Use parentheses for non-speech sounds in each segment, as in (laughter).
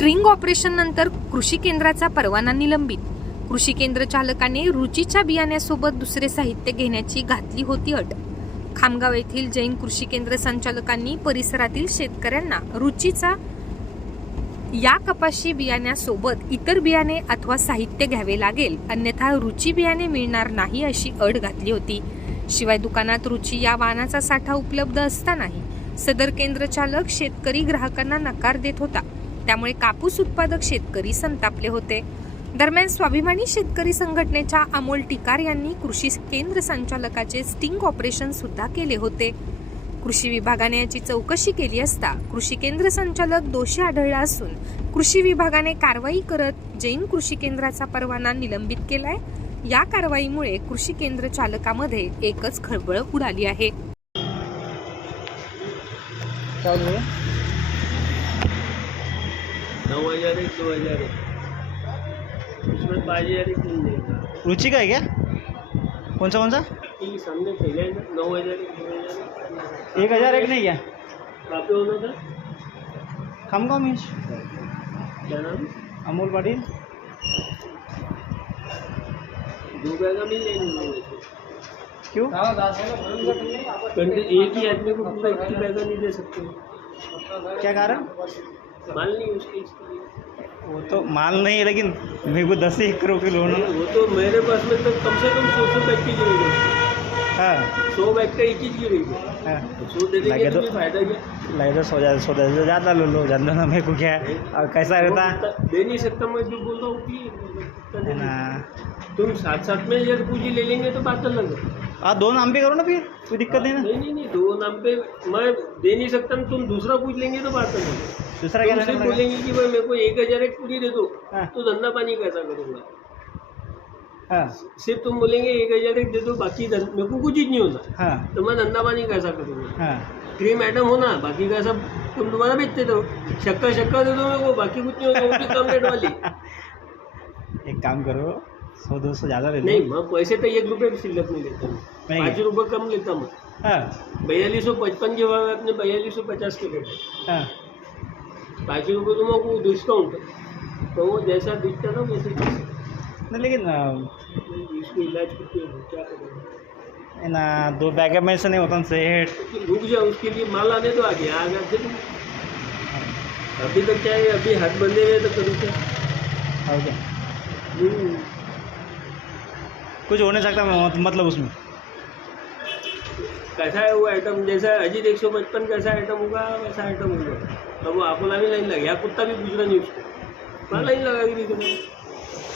String operation नंतर कृषी केंद्राचा परवाना निलंबित. कृषी केंद्र चालकाने रुचीच्या बियाण्यासोबत दुसरे साहित्य घेण्याची घातली होती अट. खामगाव येथील जैन कृषी केंद्र संचालकांनी परिसरातील शेतकऱ्यांना रुचीचा या कपाशी बियाण्यासोबत इतर बियाणे अथवा साहित्य घ्यावे लागेल अन्यथा रुची बियाणे मिळणार नाही अशी अट घातली होती. शिवाय दुकानात रुची या वाहनाचा साठा उपलब्ध असतानाही सदर केंद्र चालक शेतकरी ग्राहकांना नकार देत होता. त्यामुळे कापूस उत्पादक शेतकरी संतापले होते. दरम्यान स्वाभिमानी शेतकरी संघटनेच्या अमोल टिकार यांनी कृषी केंद्र संचालकाचे स्टिंग ऑपरेशन सुद्धा केले होते. कृषी विभागाने याची चौकशी केली असता कृषी केंद्र संचालक दोषी आढळला असून कृषी विभागाने कारवाई करत जैन कृषी केंद्राचा परवाना निलंबित केलाय. या कारवाईमुळे कृषी केंद्र चालकामध्ये एकच खळबळ उडाली आहे. नौ हज़ार एक दो हज़ार एक। उसमें पाँच हज़ार एक मिल जाएगा। रुचि का है क्या? कौन सा कौन सा? सामने पहले नौ हज़ार एक दो हज़ार एक। एक हज़ार एक नहीं क्या? कहाँ पे होना था में क्या नाम? अमोल पाटिल। दो बैगा मिल जाएँगे क्यों? एक ही आदमी को पूरा एक ही बैगा नहीं दे सकते। क्या कारण? माल नहीं उसके वो तो माल नहीं है लेकिन मेरे को दस एक करोड़ की लोन वो तो मेरे पास में तो कम से कम सौ सौ पैकेज हाँ। सौ बैग का एक ही। हाँ। सौ दे देंगे लगे तो फ़ायदा क्या? लगे सौ ज़्यादा सौ दस ज़्यादा लो लो ज़्यादा ना मेरे को क्या है? और कैसा रहता? दे नहीं सकता मैं जो बोल रहा हूँ कि ना। तुम साथ साथ में अगर पूंजी ले लेंगे तो बात अलग है। आप दो नाम पे करो ना फिर कोई दिक्कत नहीं ना। नहीं नहीं नहीं दो नाम पे मैं दे नहीं सकता तुम दूसरा पूछ लेंगे तो बात अलग दूसरा क्या? बोलेंगे कि भाई मेरे को एक हज़ार एक पूरी दे दो हाँ। तो धंधा पानी कैसा करूँगा? हाँ। सिर्फ़ तुम बोलेंगे एक हज़ार एक दे दो बाकी मेरे को कुछ ही नहीं होता। हाँ। तो मैं धंधा पानी कैसा करूँगा? हाँ। क्रीम आइटम होना बाकी का सब तुम दोबारा बेचते दो शक्कर शक्कर दे दो मेरे को बाकी कुछ नहीं होता वो कम रेट वाली। (laughs) एक काम करो सौ दो सौ ज़्यादा ले नहीं मैं पैसे तो एक रुपये भी शिल्लक नहीं लेता हूँ। पाँच रुपये कम लेता मैं हाँ। बयालीस सौ पचपन के भाव अपने बयालीस सौ पचास के रेट है। हाँ। पाँच रुपये तो मैं डिस्काउंट तो वो जैसा बिकता था वैसे ही। नहीं लेकिन इसको इलाज करते हैं क्या करें? ना दो बैग में से नहीं होता सेठ रुक जाओ उसके लिए माल आने दो आगे आ गया दे अभी तक क्या है अभी हाथ बंधे हुए तो करूँ क्या? और क्या? हम्म, कुछ हो नहीं सकता मत- मतलब उसमें। कैसा है वो आइटम जैसा अजीत एक सौ पचपन कैसा आइटम होगा वैसा आइटम होगा। अब वो भी लाइन लगा कुत्ता भी पूछ रहा नहीं उसको। लाइन लगा के दिख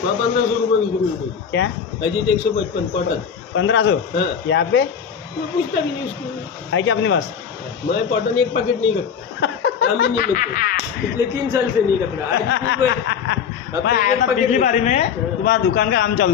रहा पंद्रह सौ रुपये हूँ क्या? अजीत एक सौ पचपन कॉटन। पंद्रह सौ? हाँ। यहाँ पे? कोई पूछता भी नहीं उसको। है क्या अपने पास? मैं कॉटन एक पैकेट नहीं रखता। नहीं रखता। पिछले तीन साल से नहीं रख रहा। मैं। (laughs) पिछली बारी में तुम्हारा दुकान का काम चल रहा।